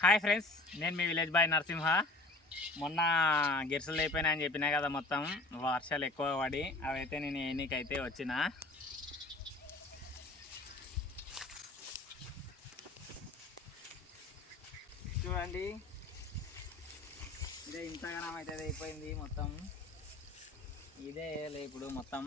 Hi friends నేను మీ village boy Narasimha. మొన్న గిరిసలు అయిపోయినాయని చెప్పినా కదా మొత్తం వర్షాలు ఎక్కువ పడి అవైతే నేను ఎన్నికైతే వచ్చిన. చూడండి. ఇదే ఇంతగానం అయితే అయిపోయింది మొత్తం. ఇదే లే ఇప్పుడు మొత్తం.